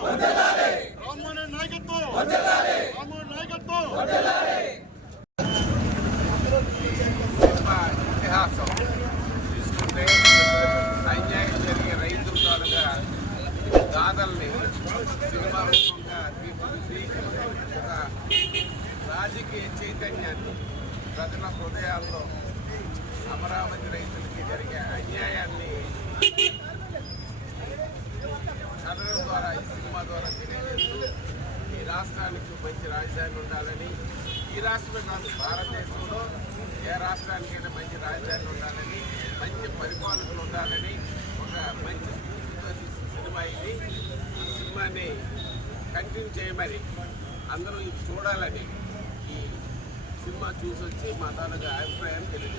రామ్మోహన్ నాయకత్వం రామ్మోహన్ నాయకత్వం ఇతిహాసం తీసుకుంటే అన్యాయం జరిగే రైతు తాలూగా రాజకీయ చైతన్యాన్ని ప్రజల హృదయాల్లో అమరావతి రాష్ట్రానికి మంచి రాజధాని ఉండాలని ఈ రాష్ట్రమే కాదు భారతదేశంలో ఏ రాష్ట్రానికైనా మంచి రాజధాని ఉండాలని మంచి పరిపాలకులు ఉండాలని ఒక మంచి సినిమా ఇది. ఈ సినిమాని కంటిన్యూ చేయమని అందరూ ఇది చూడాలని ఈ సినిమా చూసి వచ్చి మా తాలూకా అభిప్రాయం తెలియజేస్తారు